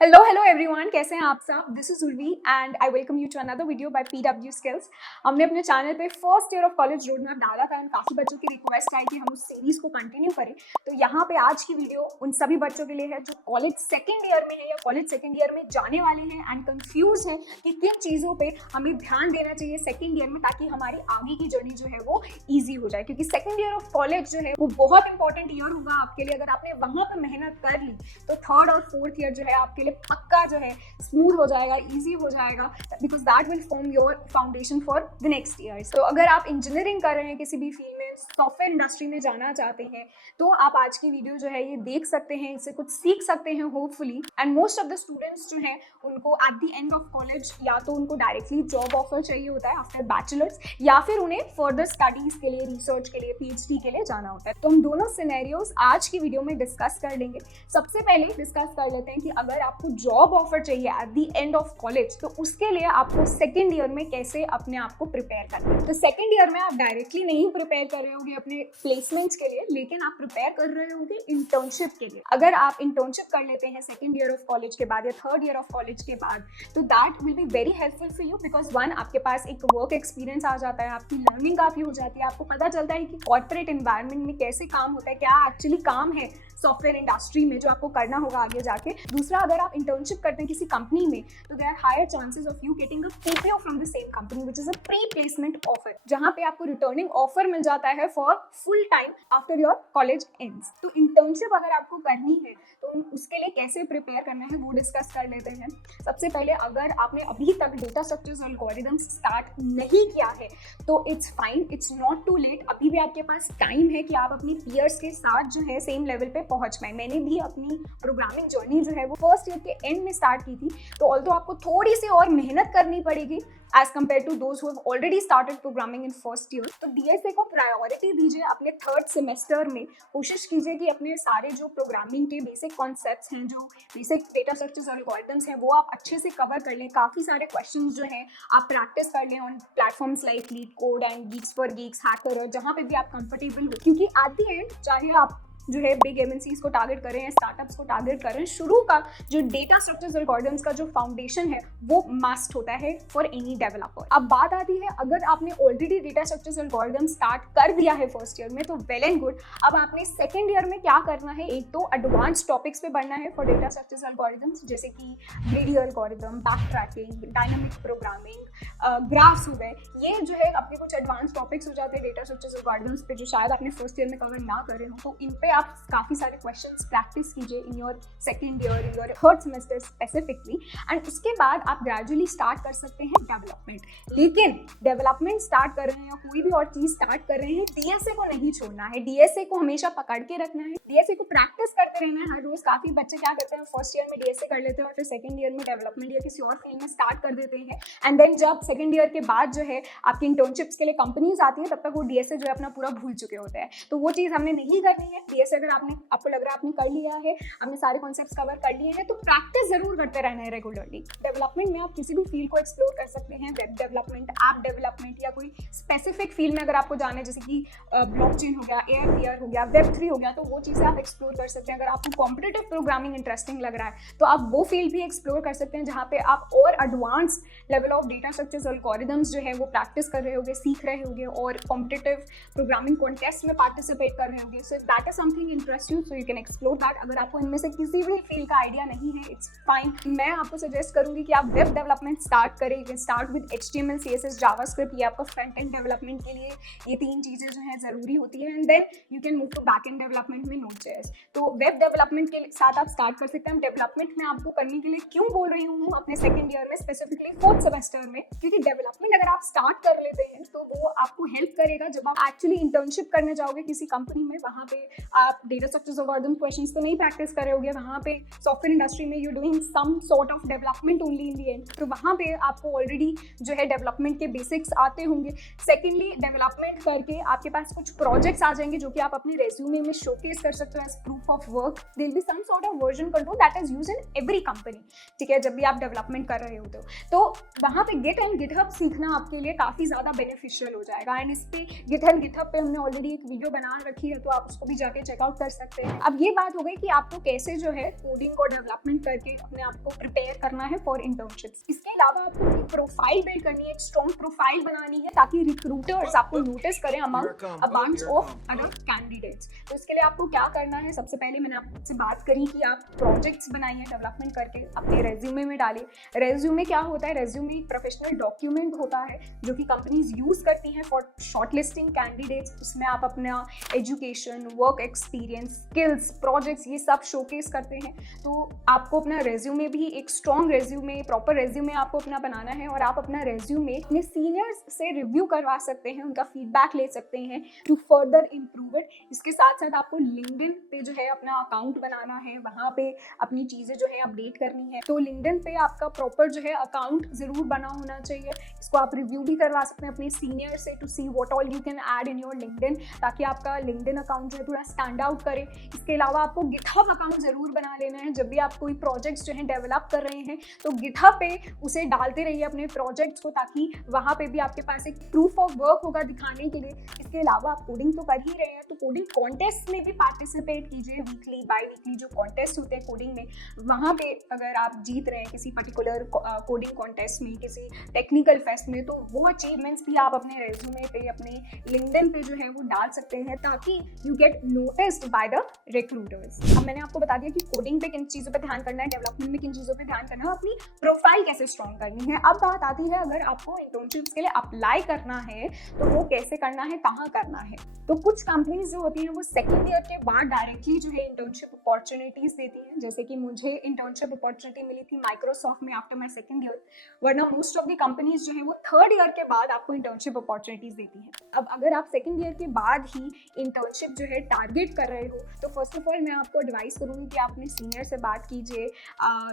Hello everyone, कैसे हैं आप सब। This is Urvi and I welcome you to another video by PW skills. हमने अपने चैनल पे first year of college road map डाला था एंड काफ़ी बच्चों की रिक्वेस्ट आई कि हम उस सीरीज को कंटिन्यू करें। तो यहाँ पे आज की वीडियो उन सभी बच्चों के लिए है जो कॉलेज सेकेंड ईयर में है या कॉलेज सेकेंड ईयर में जाने वाले हैं एंड कंफ्यूज हैं कि किन चीज़ों पर हमें ध्यान देना चाहिए सेकेंड ईयर में, ताकि हमारी आगे की जर्नी जो है वो ईजी हो जाए। क्योंकि सेकेंड ईयर ऑफ कॉलेज जो है वो बहुत इंपॉर्टेंट ईयर होगा आपके लिए। अगर आपने वहाँ पर मेहनत कर ली तो थर्ड और फोर्थ ईयर जो है आपके लिए पक्का जो है स्मूथ हो जाएगा, इजी हो जाएगा, because that will form your foundation for the next year. तो अगर आप इंजीनियरिंग कर रहे हैं, किसी भी फील्ड में, सॉफ्टवेयर इंडस्ट्री में जाना चाहते हैं, तो आप आज की वीडियो जो है ये देख सकते हैं, इससे कुछ सीख सकते हैं hopefully. And most of the students जो हैं उनको at the end of college या तो उनको डायरेक्टली जॉब ऑफर चाहिए होता है आफ्टर बैचलर्स, या फिर उन्हें फर्दर स्टडीज के लिए, रिसर्च के लिए, पीएचडी के लिए जाना होता है। तो हम दोनों सिनेरियोज आज की वीडियो में डिस्कस कर लेंगे। सबसे पहले डिस्कस कर लेते हैं कि अगर आपको जॉब ऑफर चाहिए at the end of college, तो उसके लिए आपको सेकेंड ईयर में कैसे अपने आप को प्रिपेयर करना है। तो सेकेंड ईयर में आप डायरेक्टली नहीं प्रिपेयर कर रहे होंगे अपने प्लेसमेंट्स के लिए, लेकिन आप प्रिपेयर कर रहे होंगे इंटर्नशिप के लिए। अगर आप इंटर्नशिप कर लेते हैं सेकेंड ईयर ऑफ कॉलेज के बाद या थर्ड ईयर ऑफ कॉलेज के बाद, तो that will be very helpful for you, because one, आपके पास एक वर्क एक्सपीरियंस आ जाता है, आपकी लर्निंग काफी हो जाती है, आपको पता चलता है कि कॉर्पोरेट एनवायरनमेंट में कैसे काम होता है, क्या एक्चुअली काम है सॉफ्टवेयर इंडस्ट्री में जो आपको करना होगा आगे जाके। दूसरा, अगर आप इंटर्नशिप करते हैं किसी कंपनी में, तो there are higher chances of you getting a PPO from the same company, which is a pre placement offer, जहां पे आपको रिटर्निंग ऑफर मिल जाता है for full time after your college ends. तो इंटर्नशिप अगर आपको करनी है तो उसके लिए कैसे प्रिपेयर करना है वो डिस्कस कर लेते हैं। सबसे पहले, अगर आपने अभी तक डेटा स्ट्रक्चर्स एल्गोरिथम्स स्टार्ट नहीं किया है तो it's fine, it's not too late. अभी भी आपके पास टाइम है कि आप अपनी पीयर्स के साथ जो है सेम लेवल पे पहुंच पाए। मैंने भी अपनी प्रोग्रामिंग जर्नी जो है वो फर्स्ट ईयर के एंड में स्टार्ट की थी, तो ऑल्दो आपको थोड़ी सी और मेहनत करनी पड़ेगी as compared to those who have already started programming in first year। तो DSA को प्रायोरिटी दीजिए अपने थर्ड सेमेस्टर में। कोशिश कीजिए कि अपने सारे जो प्रोग्रामिंग के बेसिक कॉन्सेप्ट्स हैं, जो बेसिक डेटा स्ट्रक्चर्स और एल्गोरिथम्स हैं, वो आप अच्छे से कवर कर लें। काफ़ी सारे क्वेश्चंस जो हैं आप प्रैक्टिस कर लें on platforms like LeetCode and Geeks for Geeks, hacker, जहाँ पे भी आप कंफर्टेबल हो। क्योंकि एट द एंड चाहे आप जो है बिग एमएनसीज को टारगेट करें या स्टार्टअप्स को टारगेट करें, शुरू का जो डेटा स्ट्रक्चर्स एल्गोरिथम्स का जो फाउंडेशन है वो मस्ट होता है फॉर एनी डेवलपर। अब बात आती है, अगर आपने already data structures algorithm start कर दिया है फर्स्ट ईयर में तो वेल एंड गुड। अब आपने सेकेंड ईयर में क्या करना है, एक तो एडवांस टॉपिक्स पे बढ़ना है फॉर डेटा स्ट्रक्चर्स एल्गोरिथम्स, जैसे कि greedy algorithm, back tracking, dynamic programming, graphs हो गए। ये जो है अपने कुछ एडवांस टॉपिक्स हो जाते हैं डेटा स्ट्रक्चर्स एल्गोरिथम्स पे, जो शायद आपने फर्स्ट ईयर में कवर ना कर रहे हो। तो इन पे आप काफ़ी सारे क्वेश्चंस प्रैक्टिस कीजिए in your second year, in your third semester specifically. And उसके बाद आप ग्रेजुअली स्टार्ट कर सकते हैं डेवलपमेंट। लेकिन डेवलपमेंट स्टार्ट कर रहे हैं या कोई भी और चीज़ स्टार्ट कर रहे हैं, डीएसए को नहीं छोड़ना है, डीएसए को हमेशा पकड़ के रखना है, डीएसए को प्रैक्टिस करते रहना है हर रोज। काफ़ी बच्चे क्या करते हैं, फर्स्ट ईयर में डीएसए कर लेते हैं और फिर सेकेंड ईयर में डेवलपमेंट या किसी और फील्ड में स्टार्ट कर देते हैं। एंड देन जब सेकेंड ईयर के बाद जो है आपकी इंटर्नशिप्स के लिए कंपनीज आती है, तब तक वो डीएसए जो है अपना पूरा भूल चुके होते हैं। तो वो चीज़ हमने नहीं करनी है। डीएसए अगर आपको लग रहा है आपने कर लिया है, आपने सारे कॉन्सेप्ट्स कवर कर लिए हैं, तो प्रैक्टिस जरूर करते रहना है रेगुलरली। डेवलपमेंट में आप किसी भी फील्ड को एक्सप्लोर कर सकते हैं, वेब डेवलपमेंट, ऐप डेवलपमेंट, या कोई स्पेसिफिक फील्ड में अगर आपको जाना है, जैसे कि ब्लॉकचेन हो गया, AR/VR हो गया, Web3 हो गया, तो वो चीज़ें आप एक्सप्लोर कर सकते हैं। अगर आपको कॉम्पिटिटिव प्रोग्रामिंग इंटरेस्टिंग लग रहा है तो आप वो फील्ड भी एक्सप्लोर कर सकते हैं, जहाँ पे आप और advance level of data structures algorithms जो है वो प्रैक्टिस कर रहे होंगे, सीख रहे होंगे, और कॉम्पिटिटिव प्रोग्रामिंग कॉन्टेस्ट में पार्टिसिपेट कर रहे होंगे। So if that is something interest you, so you can explore that. अगर आपको इनमें से किसी भी फील्ड का आइडिया नहीं है, इट्स फाइन। मैं आपको सजेस्ट करूंगी कि आप वेब डेवलपमेंट स्टार्ट करें। You can start with HTML, CSS, JavaScript. ये आपका फ्रंट एंड डेवलपमेंट के लिए ये तीन चीज़ें जो है ज़रूरी होती है। And then you can move to back end development में Node.js। तो वेब डेवलपमेंट के साथ आप स्टार्ट कर सकते हैं। डेवलपमेंट में आपको करने के लिए क्यों बोल रही हूँ अपने सेकेंड ईयर में, स्पेसिफिकली फोर्थ सेमेस्टर में, क्योंकि डेवलपमेंट अगर आप स्टार्ट कर लेते हैं तो वो आपको हेल्प करेगा जब आप एक्चुअली इंटर्नशिप करने जाओगे किसी कंपनी में। वहाँ पे आप डेटा स्ट्रक्चर्स एल्गोरिथम क्वेश्चंस तो नहीं प्रैक्टिस कर रहे होगे, वहाँ पे सॉफ्टवेयर इंडस्ट्री में you doing some sort of development only in the end, तो वहाँ पे आपको ऑलरेडी जो है डेवलपमेंट के बेसिक्स आते होंगे। सेकेंडली, डेवलपमेंट करके आपके पास कुछ प्रोजेक्ट्स आ जाएंगे जो कि आप अपने रेज्यूमे में शोकेस कर सकते हो as proof of work. There will be some sort of version control that is used in every company, ठीक है, जब भी आप डेवलपमेंट कर रहे होते हो। तो वहाँ पे गिट एंड गिटहब सीखना आपके लिए काफ़ी ज़्यादा बेनिफिशियल हो जाएगा। एंड इस पे गिट एंड गिटहब पे हमने ऑलरेडी एक वीडियो बना रखी है, तो आप उसको भी जाके चेकआउट कर सकते हैं। अब ये बात हो गई कि आपको कैसे जो है कोडिंग को डेवलपमेंट करके अपने आप को प्रिपेयर करना है फॉर इंटर्नशिप्स। इसके अलावा आपको अपनी प्रोफाइल बिल्ड करनी है, एक स्ट्रॉन्ग प्रोफाइल बनानी है ताकि रिक्रूटर्स आपको नोटिस करें among a bunch of other candidates. तो इसके लिए आपको क्या करना है, सबसे पहले मैंने आपसे बात करी कि आप प्रोजेक्ट्स बनाइए डेवलपमेंट करके अपने रेज्यूमे में डालिए। रेज्यूमे क्या होता है, रेज्यूमे एक प्रोफेशनल डॉक्यूमेंट होता है जो कि कंपनीज यूज करती हैं फॉर शॉर्टलिस्टिंग कैंडिडेट्स। उसमें आप अपना education, work experience, skills, projects ये सब शोकेस करते हैं। तो आपको अपना रेज्यूमे भी एक स्ट्रॉन्ग रेज्यूमे, प्रॉपर रेज्यूमे आपको अपना बनाना है और आप अपना रेज्यूमे अपने सीनियर्स से रिव्यू करवा सकते हैं, उनका फीडबैक ले सकते हैं टू फर्दर इम्प्रूव इट। इसके साथ साथ आपको लिंक्डइन पे जो है अपना अकाउंट बनाना है, वहाँ पे अपनी चीज़ें जो है अपडेट करनी है। तो लिंक्डइन पे आपका प्रॉपर जो है अकाउंट ज़रूर बना होना चाहिए। इसको आप रिव्यू भी करवा सकते हैं अपने सीनियर से to see what all you can add in your LinkedIn, ताकि आपका लिंक्डइन अकाउंट जो है थोड़ा स्टैंड आउट करे। इसके अलावा आपको गिटहब अकाउंट ज़रूर बना लेना है। जब भी आप कोई प्रोजेक्ट्स जो है डेवलप कर रहे हैं तो गिटहब पे उसे डालते रहिए अपने प्रोजेक्ट्स को, ताकि वहाँ पे भी आपके पास एक प्रूफ ऑफ वर्क होगा दिखाने के लिए। इसके अलावा आप कोडिंग तो कर ही रहे हैं तो कोडिंग कॉन्टेस्ट में भी पार्टिसिपेट कीजिए। वीकली बाय वीकली जो कॉन्टेस्ट होते हैं कोडिंग में, वहाँ पे अगर आप जीत रहे हैं किसी पर्टिकुलर कोडिंग कॉन्टेस्ट में, किसी टेक्निकल फेस्ट में, तो वो अचीवमेंट्स भी आप अपने रेज्यूमे पे, अपने लिंक्डइन पे जो है वो डाल सकते हैं ताकि you get noticed by the recruiters. अब मैंने आपको बता दिया कि कोडिंग पे किन चीज़ों पे ध्यान करना है, डेवलपमेंट में किन चीज़ों पे ध्यान करना है, अपनी प्रोफाइल कैसे स्ट्रॉन्ग करनी है। अब बात आती है अगर आपको इंटर्नशिप्स के लिए अप्लाई करना है तो वो कैसे करना है, कहाँ करना है। तो कुछ कंपनीज जो होती हैं वो सेकेंड ईयर के बाद डायरेक्टली जो है इंटर्नशिप अपॉर्चुनिटीज देती हैं, जैसे कि मुझे इंटर्नशिप अपॉर्चुनिटी मिली थी माइक्रोसॉफ्ट में आफ्टर माई सेकेंड ईयर। वरना मोस्ट ऑफ द कंपनीज जो है वो थर्ड ईयर के बाद आपको इंटर्नशिप अपॉर्चुनिटीज देती हैं। अब अगर आप सेकेंड ईयर के बाद ही इंटर्नशिप जो है टारगेट कर रहे हो तो फर्स्ट ऑफ ऑल मैं आपको एडवाइस करूँगी कि आप अपने सीनियर से बात कीजिए,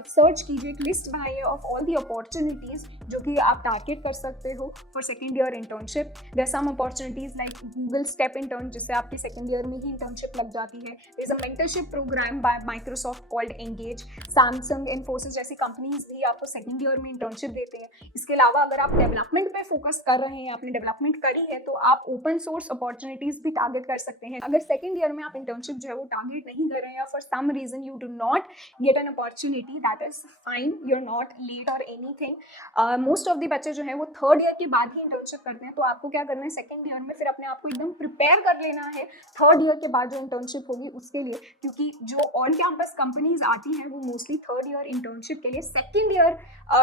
सर्च कीजिए, एक लिस्ट बनाइए ऑफ ऑल दी अपॉर्चुनिटीज जो कि आप टारगेट कर सकते हो for second year internship. There are some opportunities like Google STEP intern, जिससे आपकी सेकेंड ईयर में ही इंटर्नशिप लग जाती है। There is a mentorship program by Microsoft called Engage. Samsung, Infosys जैसी कंपनीज भी आपको सेकेंड ईयर में इंटर्नशिप देते हैं। इसके अलावा अगर आप डेवलपमेंट पे फोकस कर रहे हैं, आपने डेवलपमेंट करी है, तो आप ओपन सोर्स अपॉर्चुनिटीज भी टारगेट कर सकते हैं। अगर सेकेंड ईयर में आप इंटर्नशिप जो है वो टारगेट नहीं कर रहे हैं, for some reason you do not get an opportunity, that is fine, you are not late or anything. Most of the बच्चे जो है वो थर्ड ईयर के बाद ही इंटर्नशिप करते हैं। तो आपको क्या करना है, सेकेंड ईयर में फिर अपने आप को एकदम प्रिपेयर कर लेना है थर्ड ईयर के बाद जो इंटर्नशिप होगी उसके लिए, क्योंकि जो ऑन कैंपस कंपनीज आती हैं वो मोस्टली थर्ड ईयर इंटर्नशिप के लिए सेकेंड ईयर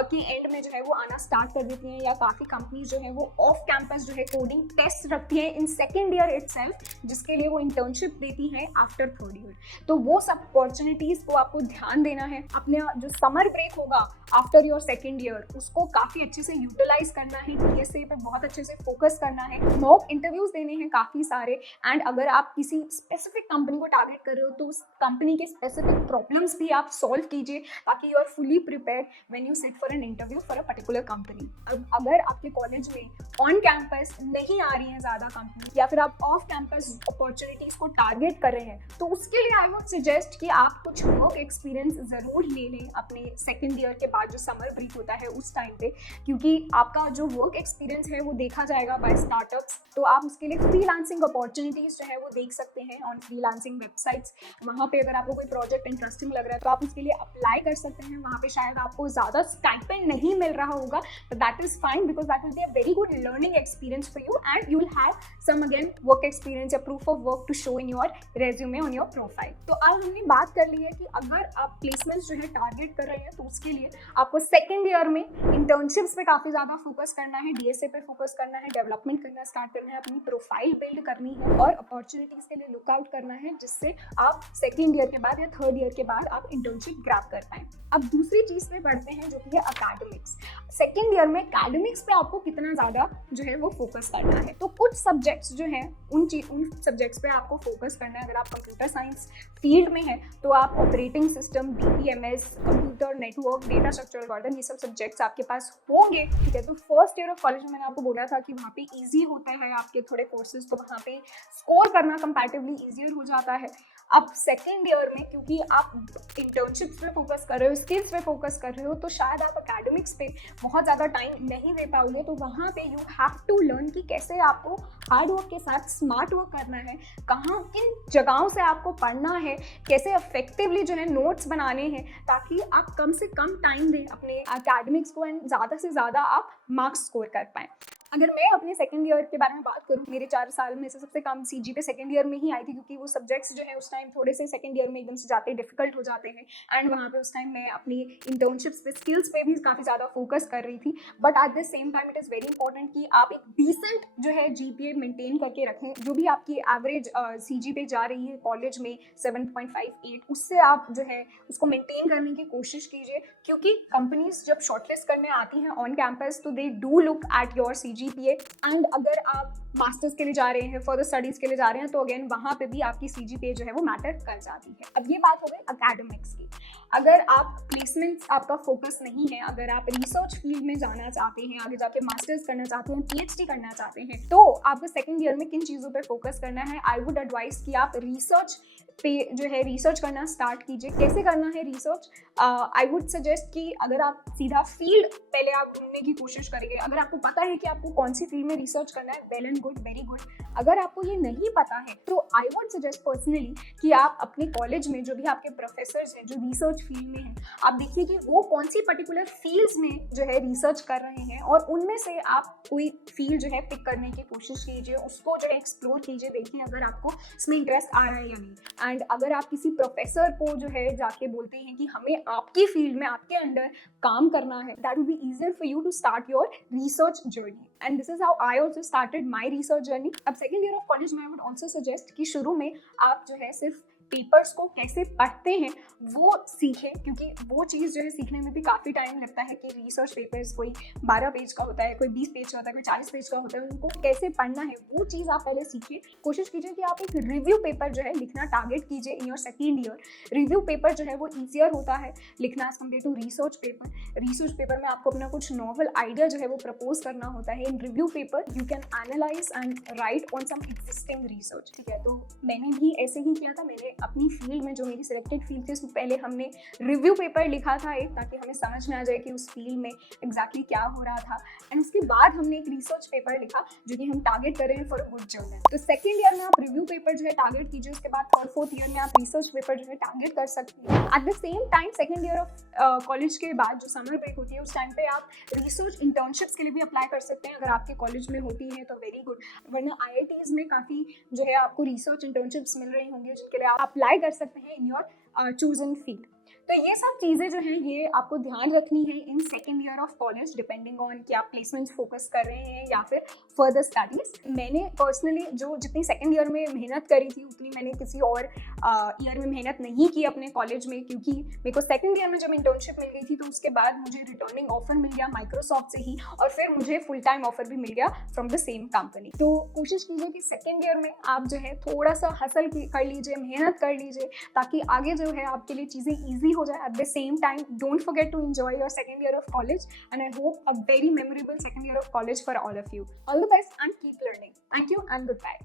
के एंड में जो है वो आना स्टार्ट कर देती हैं, या काफ़ी कंपनीज जो है वो ऑफ कैंपस जो है कोडिंग टेस्ट रखती हैं इन सेकेंड ईयर इटसेल्फ, जिसके लिए वो इंटर्नशिप देती हैं आफ्टर थर्ड ईयर। तो वो सब अपॉर्चुनिटीज़ को आपको ध्यान देना है। अपने जो समर ब्रेक होगा आफ्टर योर सेकेंड ईयर उसको काफ़ी अच्छे से यूटिलाइज करना है, DSA पे बहुत अच्छे से फोकस करना है, मॉक इंटरव्यूज देने हैं काफ़ी सारे। एंड अगर आप किसी स्पेसिफिक कंपनी को टारगेट कर रहे हो तो उस कंपनी के स्पेसिफिक प्रॉब्लम्स भी आप सॉल्व कीजिए ताकि you are fully prepared when you sit for an interview for a particular company. अब अगर आपके कॉलेज में ऑन कैंपस नहीं आ रही हैं ज़्यादा कंपनी, या फिर आप ऑफ कैंपस अपॉर्चुनिटीज़ को टारगेट कर रहे हैं, तो उसके लिए आई वुड सजेस्ट कि आप कुछ वर्क एक्सपीरियंस ज़रूर ले लें अपने सेकेंड ईयर के बाद जो समर ब्रेक होता है उस टाइम पे, क्योंकि आपका जो वर्क एक्सपीरियंस है वो देखा जाएगा बाय स्टार्टअप्स। तो आप उसके लिए फ्रीलांसिंग अपॉर्चुनिटीज़ जो है वो देख सकते हैं ऑन फ्रीलांसिंग वेबसाइट्स। वहाँ पे अगर आपको कोई प्रोजेक्ट इंटरेस्टिंग लग रहा है तो आप उसके लिए अप्लाई कर सकते हैं। वहाँ पे शायद आपको ज़्यादा स्टाइपेंड नहीं मिल रहा होगा, but that is fine because that will be a very good learning experience for you and you will have some again work experience या proof of work to show in your resume on your profile। तो आज हमने बात कर ली है कि अगर आप प्लेसमेंट्स जो है टारगेट कर रहे हैं तो उसके लिए आपको सेकेंड ईयर में इंटर्नशिप्स पे काफ़ी ज़्यादा फोकस करना है, DSA पे फोकस करना है, डेवलपमेंट करना स्टार्ट करना है, अपनी प्रोफाइल बिल्ड करनी है और अपॉर्चुनिटीज़ के लिए लुकआउट करना है, जिससे आप सेकेंड ईयर के बाद या थर्ड ईयर के बाद आप इंटर्नशिप ग्रैब कर पाएँ। अब दूसरी चीज़ पे बढ़ते हैं जो कि है अकेडमिक्स। सेकेंड ईयर में एकेडमिक्स पे आपको कितना ज़्यादा जो है वो फोकस करना है। तो कुछ सब्जेक्ट्स जो हैं उन सब्जेक्ट्स पे आपको फोकस करना है। अगर आप कंप्यूटर साइंस फील्ड में हैं तो आप operating system, DBMS, computer network, data structure algorithm, ये सब सब्जेक्ट्स आपके पास होंगे, ठीक है। तो फर्स्ट ईयर ऑफ कॉलेज में मैंने आपको बोला था कि वहाँ पे ईजी होता है आपके थोड़े कोर्सेज, तो वहाँ पे स्कोर करना कंपैरेटिवली ईजियर हो जाता है। अब सेकेंड ईयर में क्योंकि आप इंटर्नशिप्स पे फोकस कर रहे हो, स्किल्स पे फोकस कर रहे हो, तो शायद आप एकेडमिक्स पे बहुत ज़्यादा टाइम नहीं दे पाओगे। तो वहाँ पे यू हैव टू लर्न कि कैसे आपको हार्ड वर्क के साथ स्मार्ट वर्क करना है, कहाँ किन जगहों से आपको पढ़ना है, कैसे इफेक्टिवली जो है नोट्स बनाने हैं, ताकि आप कम से कम टाइम दें अपने एकेडमिक्स को एंड ज़्यादा से ज़्यादा आप मार्क्स स्कोर कर पाएँ। अगर मैं अपने सेकंड ईयर के बारे में बात करूँ, मेरे 4 साल में से सबसे कम सीजीपीए सेकंड ईयर में ही आई थी, क्योंकि वो सब्जेक्ट्स जो है उस टाइम थोड़े से सेकंड ईयर में एकदम से जाते डिफिकल्ट हो जाते हैं। एंड वहाँ पे उस टाइम मैं अपनी इंटर्नशिप्स पे, स्किल्स पे भी काफ़ी ज़्यादा फोकस कर रही थी। But at the same time it is very important कि आप एक डिसेंट जो है जीपीए मेंटेन करके रखें। जो भी आपकी एवरेज सीजीपीए जा रही है कॉलेज में 7.58, उससे आप जो है उसको मेंटेन करने की कोशिश कीजिए, क्योंकि कंपनीज जब शॉर्टलिस्ट करने आती हैं ऑन कैंपस तो they do look at your CGPA. And अगर आप मास्टर्स के लिए जा रहे हैं, फर्दर स्टडीज के लिए जा रहे हैं, तो अगेन वहाँ पे भी आपकी सीजीपीए जो है वो मैटर कर जाती है। अब ये बात हो गई एकेडमिक्स की। अगर आप प्लेसमेंट्स आपका फोकस नहीं है, अगर आप रिसर्च फील्ड में जाना चाहते हैं, आगे जाके मास्टर्स करना चाहते हैं, पीएचडी करना चाहते हैं, तो आपको सेकेंड ईयर में किन चीज़ों पे फोकस करना है? आई वुड एडवाइस कि आप रिसर्च पे जो है रिसर्च करना स्टार्ट कीजिए। कैसे करना है रिसर्च? आई वुड सजेस्ट कि अगर आप सीधा फील्ड पहले आप ढूंढने की कोशिश करेंगे, अगर आपको पता है कि आपको कौन सी फील्ड में रिसर्च करना है, well and good, very good. अगर आपको ये नहीं पता है तो आई वुड सजेस्ट पर्सनली कि आप अपने कॉलेज में जो भी आपके प्रोफेसर्स हैं जो रिसर्च फील्ड में हैं, आप देखिए कि वो कौन सी पर्टिकुलर फील्ड्स में जो है रिसर्च कर रहे हैं, और उनमें से आप कोई फील्ड जो है पिक करने की कोशिश कीजिए, उसको जो है एक्सप्लोर कीजिए, देखिए अगर आपको इसमें इंटरेस्ट आ रहा है या नहीं। एंड अगर आप किसी प्रोफेसर को जो है जाके बोलते हैं कि हमें आपकी फील्ड में आपके अंडर काम करना है, that will be easier for you to start your research journey. And this is how I also started my research journey. अब सेकेंड ईयर ऑफ कॉलेज में आई वुड ऑल्सो सजेस्ट कि शुरू में आप जो है सिर्फ पेपर्स को कैसे पढ़ते हैं वो सीखें, क्योंकि वो चीज़ जो है सीखने में भी काफ़ी टाइम लगता है कि रिसर्च पेपर्स कोई 12 पेज का होता है, कोई 20 पेज का होता है, कोई 40 पेज का होता है, उनको कैसे पढ़ना है वो चीज़ आप पहले सीखिए। कोशिश कीजिए कि आप एक रिव्यू पेपर जो है लिखना टारगेट कीजिए in your second year. Review paper जो है वो ईजियर होता है लिखना as compare to research paper. Research paper में आपको अपना कुछ नॉवल आइडिया जो है वो प्रपोज करना होता है। In review paper you can analyse and write on some existing research. ठीक है, तो मैंने भी ऐसे ही किया था। मैंने अपनी फील्ड में, जो मेरी सिलेक्टेड फील्ड थी, उसमें पहले हमने रिव्यू पेपर लिखा था एक, ताकि हमें समझ में आ जाए कि उस फील्ड में एग्जैक्टली क्या हो रहा था। एंड उसके बाद हमने एक रिसर्च पेपर लिखा जो कि हम टारगेट कर रहे हैं फॉर अ गुड जर्नल। तो सेकेंड ईयर में आप रिव्यू पेपर जो है टारगेट कीजिए, उसके बाद थर्ड फोर्थ ईयर में आप रिसर्च पेपर जो है टारगेट कर सकते हैं। At the same time second year of college के बाद जो समर ब्रेक होती है, उस टाइम पे आप रिसर्च इंटर्नशिप्स के लिए भी अप्लाई कर सकते हैं। अगर आपके कॉलेज में होती है तो वेरी गुड, वरना IITs में काफ़ी जो है आपको रिसर्च इंटर्नशिप्स मिल रही होंगी, जिनके लिए आप अप्लाई कर सकते हैं इन योर चूजन फील्ड। तो ये सब चीज़ें जो हैं ये आपको ध्यान रखनी है in second year of college, depending on कि आप प्लेसमेंट्स फोकस कर रहे हैं या फिर फर्दर स्टडीज। मैंने पर्सनली जो जितनी सेकेंड ईयर में मेहनत करी थी उतनी मैंने किसी और ईयर में मेहनत नहीं की अपने कॉलेज में, क्योंकि मेरे को सेकेंड ईयर में जब इंटर्नशिप मिल गई थी तो उसके बाद मुझे रिटर्निंग ऑफर मिल गया माइक्रोसॉफ्ट से ही, और फिर मुझे फुल टाइम ऑफर भी मिल गया फ्रॉम द सेम कंपनी। तो कोशिश कीजिए कि सेकेंड ईयर में आप जो है थोड़ा सा हसल कर लीजिए, मेहनत कर लीजिए, ताकि आगे जो है आपके लिए चीज़ें ईजी हो जाए। At the same time, don't forget to enjoy your second year of college, and I hope a very memorable second year of college for all of you. All the best and keep learning. Thank you and goodbye.